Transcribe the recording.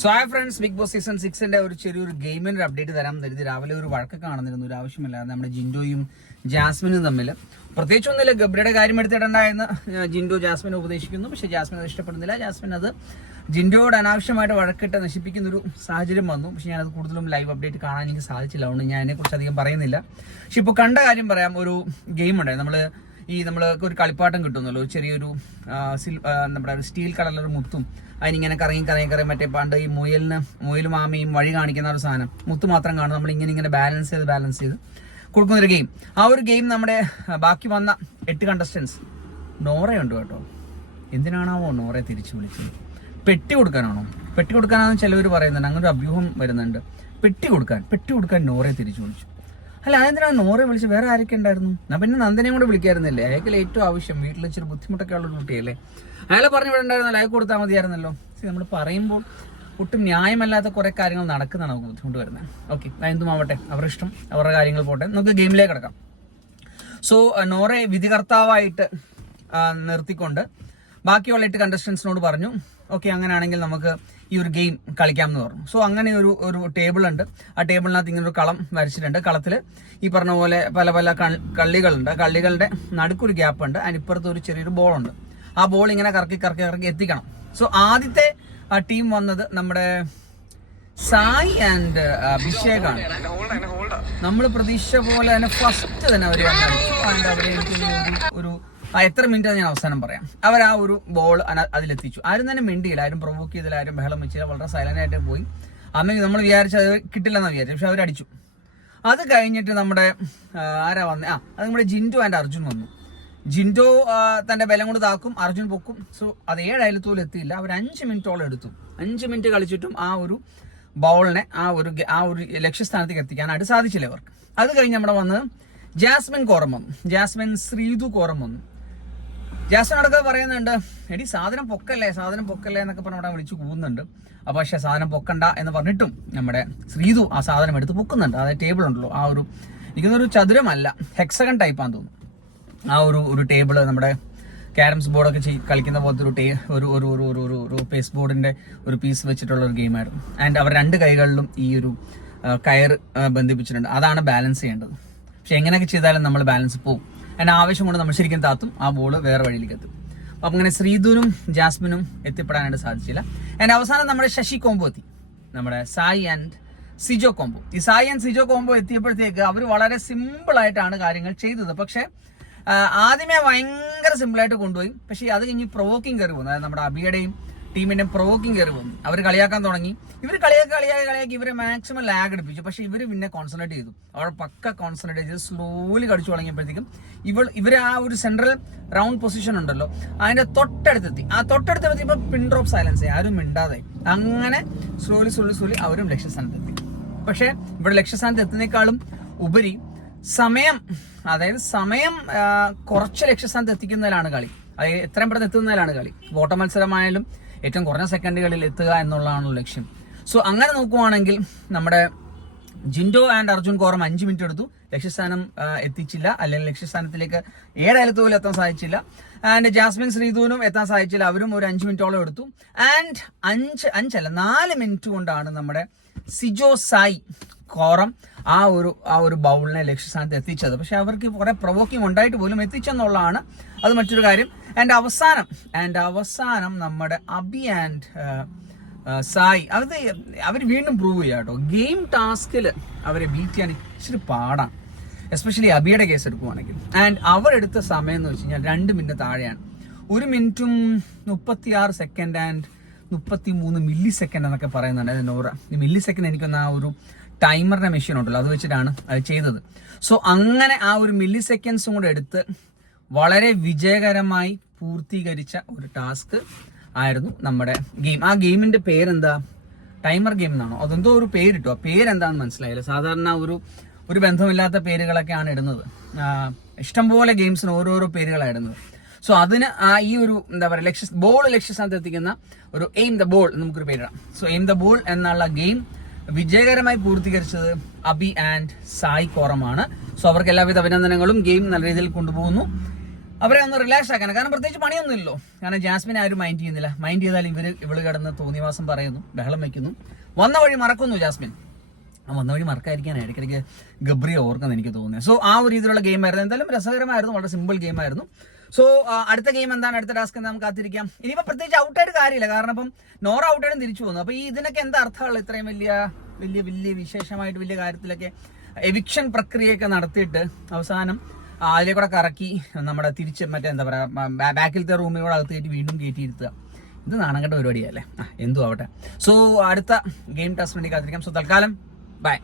So hi friends Bigg Boss season സിക്സിന്റെ ഒരു ചെറിയൊരു ഗെയിമിന്റെ അപ്ഡേറ്റ് തരാൻ കരുതി. രാവിലെ ഒരു വഴക്ക് കാണുന്നിരുന്നു. ഒരു ആവശ്യമില്ലാതെ നമ്മുടെ ജിൻഡോയും ജാസ്മിനും തമ്മിൽ പ്രത്യേകിച്ച് ഒന്നുമില്ല ഗബ്രിയുടെ കാര്യം എടുത്തിട്ടുണ്ടായെന്ന് ജിൻഡോ ജാസ്മിനെ ഉപദേശിക്കുന്നു. പക്ഷേ ജാസ്മിൻ അത് ഇഷ്ടപ്പെടുന്നില്ല. ജാസ്മിൻ അത് ജിൻഡോയോട് അനാവശ്യമായിട്ട് വഴക്കിട്ട് നശിപ്പിക്കുന്ന ഒരു സാഹചര്യം വന്നു. പക്ഷെ ഞാനത് കൂടുതലും ലൈവ് അപ്ഡേറ്റ് കാണാൻ എനിക്ക് സാധിച്ചില്ല. അതുകൊണ്ട് ഞാൻ അതിനെക്കുറിച്ച് അധികം പറയുന്നില്ല. പക്ഷെ ഇപ്പോൾ കണ്ട കാര്യം പറയാം. ഒരു ഗെയിം ഉണ്ടായി നമ്മൾ ഈ നമ്മൾ ഒരു കളിപ്പാട്ടം കിട്ടുന്നല്ലോ ചെറിയൊരു സിൽ നമ്മുടെ സ്റ്റീൽ കളറിലൊരു മുത്തും. അതിനിങ്ങനെ കറങ്ങി കറങ്ങി കറങ്ങി മറ്റേ പണ്ട് ഈ മുയലിന് മുയലും ആമയും വഴി കാണിക്കുന്ന ഒരു സാധനം. മുത്ത് മാത്രം കാണും. നമ്മൾ ഇങ്ങനെ ഇങ്ങനെ ബാലൻസ് ചെയ്ത് ബാലൻസ് ചെയ്ത് കൊടുക്കുന്ന ഒരു ഗെയിം ആ ഒരു ഗെയിം നമ്മുടെ ബാക്കി വന്ന എട്ട് കണ്ടസ്റ്റൻസ് നോറയുണ്ട് കേട്ടോ. എന്തിനാണാവോ നോറയെ തിരിച്ചു വിളിച്ചത്? പെട്ടി കൊടുക്കാനാണോ? പെട്ടി കൊടുക്കാനാണെന്ന് ചിലവർ പറയുന്നുണ്ട്. അങ്ങനെ ഒരു അഭ്യൂഹം വരുന്നുണ്ട്. പെട്ടി കൊടുക്കാൻ പെട്ടി കൊടുക്കാൻ നോറയെ തിരിച്ചു വിളിച്ചു. അല്ല അതെന്തിനാണ് നോറെ വിളിച്ച് വേറെ ആരൊക്കെ ഉണ്ടായിരുന്നു? ഞാൻ പിന്നെ നന്ദനെയും കൂടെ വിളിക്കായിരുന്നില്ലേ? അയാൾക്ക് ഏറ്റവും ആവശ്യം. വീട്ടിൽ ഇച്ചിരി ബുദ്ധിമുട്ടൊക്കെ ഉള്ള കുട്ടിയല്ലേ. അയാളെ പറഞ്ഞു വിടണ്ടായിരുന്നല്ലോ അയാൾക്ക് കൊടുത്താൽ മതിയായിരുന്നല്ലോ. നമ്മൾ പറയുമ്പോൾ ഒട്ടും ന്യായമല്ലാത്ത കുറെ കാര്യങ്ങൾ നടക്കുന്നതാണ് നമുക്ക് ബുദ്ധിമുട്ട് വരുന്നത്. ഓക്കെ എന്തും ആവട്ടെ. അവരുടെ ഇഷ്ടം അവരുടെ കാര്യങ്ങൾ പോട്ടെ. നമുക്ക് ഗെയിമിലേക്ക് കിടക്കാം. സോ നോറെ വിധികർത്താവായിട്ട് നിർത്തിക്കൊണ്ട് ബാക്കിയുള്ള എട്ട് കണ്ടസ്റ്റൻസിനോട് പറഞ്ഞു ഓക്കെ അങ്ങനെയാണെങ്കിൽ നമുക്ക് ഈ ഒരു ഗെയിം കളിക്കാം എന്ന് പറഞ്ഞു. സോ അങ്ങനെ ഒരു ഒരു ടേബിൾ ഉണ്ട്. ആ ടേബിളിനകത്ത് ഇങ്ങനെ ഒരു കളം വരച്ചിട്ടുണ്ട്. കളത്തിൽ ഈ പറഞ്ഞ പോലെ പല പല കള്ളികളുണ്ട്. കള്ളികളുടെ നടുക്കൊരു ഗ്യാപ്പ് ഉണ്ട്. അതിനിപ്പുറത്ത് ഒരു ചെറിയൊരു ബോൾ ഉണ്ട്. ആ ബോൾ ഇങ്ങനെ കറക്കി കറക്കി കറക്കി എത്തിക്കണം. സോ ആദ്യത്തെ ആ ടീം വന്നത് നമ്മുടെ സായി ആൻഡ് അഭിഷേകാണ്. നമ്മൾ പ്രതീക്ഷ പോലെ തന്നെ ഫസ്റ്റ് തന്നെ അവർ ഒരു എത്ര മിനിറ്റ് ഞാൻ അവസാനം പറയാം. അവർ ആ ഒരു ബോൾ അതിലെത്തിച്ചു. ആരും തന്നെ മിണ്ടിയില്ല. ആരും പ്രൊവോക്ക് ചെയ്തില്ല ആരും ബഹളം വെച്ചില്ല. വളരെ സൈലന്റ് ആയിട്ട് പോയി. അന്നെങ്കിൽ നമ്മൾ വിചാരിച്ചത് കിട്ടില്ലെന്ന് വിചാരിച്ചു പക്ഷെ അവരടിച്ചു അത് കഴിഞ്ഞിട്ട് നമ്മുടെ ആരാ വന്നേ? ആ അത് നമ്മുടെ ജിൻഡു ആൻഡ് അർജുൻ വന്നു. ജിൻഡോ തന്റെ ബലം കൊണ്ട് താക്കും. അർജുൻ പൊക്കും. സോ അത് ഏഴായാലും അയലത്തോളം എത്തിയില്ല. അവർ അഞ്ച് മിനിറ്റോളം എടുത്തു. അഞ്ച് മിനിറ്റ് കളിച്ചിട്ടും ആ ഒരു ബൗളിനെ ആ ഒരു ആ ഒരു ലക്ഷ്യസ്ഥാനത്തേക്ക് എത്തിക്കാനായിട്ട് സാധിച്ചില്ല അവർക്ക് അത് കഴിഞ്ഞ് നമ്മുടെ വന്ന് ജാസ്മിൻ കോറം വന്നു ജാസ്മിൻ ശ്രീതു കോറം വന്നു ജാസ്മിൻ അടക്കം പറയുന്നുണ്ട് എടി സാധനം പൊക്കല്ലേ സാധനം പൊക്കല്ലേ എന്നൊക്കെ പറഞ്ഞ് അവിടെ വിളിച്ചു പോകുന്നുണ്ട് അപ്പൊ പക്ഷെ സാധനം പൊക്കണ്ട എന്ന് പറഞ്ഞിട്ടും നമ്മുടെ ശ്രീതു ആ സാധനം എടുത്ത് പൊക്കുന്നുണ്ട്. അതായത് ടേബിൾ ഉണ്ടല്ലോ ആ ഒരു എനിക്കൊന്നൊരു ചതുരമല്ല ഹെക്സഗൺ ടൈപ്പാന്ന് തോന്നുന്നു. ആ ഒരു ഒരു ടേബിൾ നമ്മുടെ ക്യാരംസ് ബോർഡൊക്കെ ചെയ് കളിക്കുന്ന പോലത്തെ ഒരു ടേ ഒരു ഒരു ഒരു ഒരു ഒരു ഒരു പേസ് ബോർഡിന്റെ ഒരു പീസ് വെച്ചിട്ടുള്ള ഒരു ഗെയിമായിരുന്നു ആൻഡ് അവർ രണ്ട് കൈകളിലും ഈ ഒരു കയർ ബന്ധിപ്പിച്ചിട്ടുണ്ട്. അതാണ് ബാലൻസ് ചെയ്യേണ്ടത്. പക്ഷെ എങ്ങനെയൊക്കെ ചെയ്താലും നമ്മൾ ബാലൻസ് പോകും അതിന്റെ ആവശ്യം കൊണ്ട് നമ്മൾ ശരിക്കും താത്തും ആ ബോൾ വേറെ വഴിയിലേക്ക് എത്തും. അപ്പം അങ്ങനെ ശ്രീധുനും ജാസ്മിനും എത്തിപ്പെടാനായിട്ട് സാധിച്ചില്ല. ആൻഡ് അവസാനം നമ്മുടെ ശശി കോംബോ എത്തി. നമ്മുടെ സായി ആൻഡ് സിജോ കോംബോ. ഈ സായി ആൻഡ് സിജോ കോംബോ എത്തിയപ്പോഴത്തേക്ക് അവർ വളരെ സിമ്പിളായിട്ടാണ് കാര്യങ്ങൾ ചെയ്തത്. പക്ഷേ ആദ്യമേ ഭയങ്കര സിമ്പിളായിട്ട് കൊണ്ടുപോയി. പക്ഷേ അത് കഴിഞ്ഞ് പ്രൊവോക്കിംഗ് കയറി പോകുന്നു. അതായത് നമ്മുടെ അബിയുടെയും ടീമിന്റെ പ്രോക്കിംഗ് കയറി വന്നു. അവർ കളിയാക്കാൻ തുടങ്ങി. ഇവർ കളിയാക്കി കളിയാക്കി കളിയാക്കി ഇവരെ മാക്സിമം ലാഗ് എടുപ്പിച്ചു. പക്ഷെ ഇവർ പിന്നെ കോൺസെൻട്രേറ്റ് ചെയ്തു. അവർ പക്ക കോൺസെൻട്രേറ്റ് ചെയ്ത് സ്ലോലി കടിച്ചു തുടങ്ങിയപ്പോഴത്തേക്കും ഇവൾ ഇവർ ആ ഒരു സെൻട്രൽ റൗണ്ട് പൊസിഷൻ ഉണ്ടല്ലോ അതിന്റെ തൊട്ടടുത്തെത്തി. ആ തൊട്ടടുത്തെത്തിയപ്പോൾ പിൻ ഡ്രോപ്പ് സൈലൻസ് ആരും മിണ്ടാതെ അങ്ങനെ സ്ലോലി സ്ലോലി സ്ലോലി അവരും ലക്ഷ്യസ്ഥാനത്തെത്തി. പക്ഷെ ഇവിടെ ലക്ഷ്യസ്ഥാനത്ത് എത്തുന്നേക്കാളും ഉപരി സമയം അതായത് സമയം കുറച്ച് ലക്ഷ്യസ്ഥാനത്ത് എത്തിക്കുന്നതിലാണ് കളി. അതായത് എത്രയും പെട്ടെന്ന് എത്തുന്നതിലാണ് കളി. ഓട്ട മത്സരമായാലും ഏറ്റവും കുറഞ്ഞ സെക്കൻഡുകളിൽ എത്തുക എന്നുള്ളതാണ് ലക്ഷ്യം. സോ അങ്ങനെ നോക്കുവാണെങ്കിൽ നമ്മുടെ ജിൻഡോ ആൻഡ് അർജുൻ കോറം അഞ്ച് മിനിറ്റ് എടുത്തു. ലക്ഷ്യസ്ഥാനം എത്തിച്ചില്ല. അല്ലെങ്കിൽ ലക്ഷ്യസ്ഥാനത്തിലേക്ക് ഏഴായിരത്തു പോലും എത്താൻ സാധിച്ചില്ല. ആൻഡ് ജാസ്മിൻ ശ്രീധുവിനും എത്താൻ സാധിച്ചില്ല. അവരും ഒരു അഞ്ച് മിനിറ്റോളം എടുത്തു. ആൻഡ് അഞ്ച് അഞ്ചല്ല നാല് മിനിറ്റ് കൊണ്ടാണ് നമ്മുടെ സിജോ സായി കോറം ആ ഒരു ആ ഒരു ബൗളിനെ ലക്ഷ്യസ്ഥാനത്ത് എത്തിച്ചത്. പക്ഷെ അവർക്ക് കുറെ പ്രൊവോക്കിംഗ് ഉണ്ടായിട്ട് പോലും എത്തിച്ചെന്നുള്ളതാണ്. അത് മറ്റൊരു കാര്യം. ആൻഡ് അവസാനം ആൻഡ് അവസാനം നമ്മുടെ അബി ആൻഡ് ആ, സായി അത് അവർ വീണ്ടും പ്രൂവ് ചെയ്യാം കേട്ടോ. ഗെയിം ടാസ്കിൽ അവരെ ബീറ്റ് ചെയ്യാൻ ഇച്ചിരി പാടാണ്. എസ്പെഷ്യലി അബിയുടെ കേസ് എടുക്കുവാണെങ്കിൽ. ആൻഡ് അവരെടുത്ത സമയം എന്ന് വെച്ച് കഴിഞ്ഞാൽ രണ്ട് മിനിറ്റ് താഴെയാണ്. ഒരു മിനിറ്റും മുപ്പത്തി ആറ് സെക്കൻഡ് ആൻഡ് മുപ്പത്തി മൂന്ന് മില്ലി സെക്കൻഡ് എന്നൊക്കെ പറയുന്നുണ്ട്. നോറ. മില്ലി സെക്കൻഡ് എനിക്കൊന്ന് ആ ഒരു ടൈമറിന്റെ മെഷീൻ ഉണ്ടല്ലോ അത് വെച്ചിട്ടാണ് അത് ചെയ്തത്. സോ അങ്ങനെ ആ ഒരു മില്ലി സെക്കൻഡ്സും കൂടെ എടുത്ത് വളരെ വിജയകരമായി പൂർത്തീകരിച്ച ഒരു ടാസ്ക് ആയിരുന്നു നമ്മുടെ ഗെയിം. ആ ഗെയിമിന്റെ പേരെന്താ? ടൈമർ ഗെയിം എന്നാണോ? അതെന്തോ ഒരു പേരിട്ടു. ആ പേരെന്താണെന്ന് മനസ്സിലായില്ല. സാധാരണ ഒരു ഒരു ബന്ധമില്ലാത്ത പേരുകളൊക്കെയാണ് ഇടുന്നത്. ഇഷ്ടംപോലെ ഗെയിംസിന് ഓരോരോ പേരുകളാണ് ഇടുന്നത്. സോ അതിന് ആ ഈ ഒരു എന്താ പറയുക ലക്ഷ്യ ബോൾ ലക്ഷ്യസ്ഥാനത്ത് എത്തിക്കുന്ന ഒരു എയിം ദ ബോൾ നമുക്കൊരു പേരിടാം. സോ എയിം ദ ബോൾ എന്നുള്ള ഗെയിം വിജയകരമായി പൂർത്തീകരിച്ചത് അബി ആൻഡ് സായി കോറമാണ്. സോ അവർക്ക് എല്ലാവിധ അഭിനന്ദനങ്ങളും. ഗെയിം നല്ല രീതിയിൽ കൊണ്ടുപോകുന്നു. അവരെ ഒന്ന് റിലാക്സ് ആക്കാൻ കാരണം പ്രത്യേകിച്ച് പണിയൊന്നുമില്ലല്ലോ. കാരണം ജാസ്മിൻ ആരും മൈൻഡ് ചെയ്യുന്നില്ല. മൈൻഡ് ചെയ്താൽ ഇവർ ഇവൾ കിടന്ന് തോന്നിവാസം പറയുന്നു ബഹളം വയ്ക്കുന്നു വന്ന വഴി മറക്കുന്നു ജാസ്മിൻ. വന്ന വഴി മറക്കാതിരിക്കാനാണ് ഇടയ്ക്കിടയ്ക്ക് ഗബ്രിയെ ഓർക്കുന്നത് എനിക്ക് തോന്നുന്നത്. സോ ആ ഒരു രീതിയിലുള്ള ഗെയിം ആയിരുന്നു. എന്തായാലും രസകരമായിരുന്നു. വളരെ സിമ്പിൾ ഗെയിം ആയിരുന്നു. സോ അടുത്ത ഗെയിം എന്താണ്? അടുത്ത ടാസ്ക് എന്ന് നമുക്ക് കാത്തിരിക്കാം. ഇനിയിപ്പോൾ പ്രത്യേകിച്ച് ഔട്ടായിട്ട് കാര്യമില്ല. കാരണം ഇപ്പം നോറ ഔട്ടായിട്ടും തിരിച്ചു പോകുന്നു അപ്പോൾ ഈ ഇതിനൊക്കെ എന്താ അർത്ഥമുള്ള ഇത്രയും വലിയ വലിയ വലിയ വിശേഷമായിട്ട് വലിയ കാര്യത്തിലൊക്കെ എവിക്ഷൻ പ്രക്രിയയൊക്കെ നടത്തിയിട്ട് അവസാനം അതിലെ കൂടെ കറക്കി നമ്മുടെ തിരിച്ച് മറ്റേ എന്താ പറയുക ബാക്കിലത്തെ റൂമിൽ കൂടെ അകത്ത് കയറ്റി വീണ്ടും കയറ്റിയിരുത്തുക. ഇത് നാണം കെട്ട പരിപാടിയല്ലേ? എന്തു ആവട്ടെ. സോ അടുത്ത ഗെയിം ടെസ്റ്റ് വേണ്ടി കാത്തിരിക്കാം. സോ തൽക്കാലം ബൈ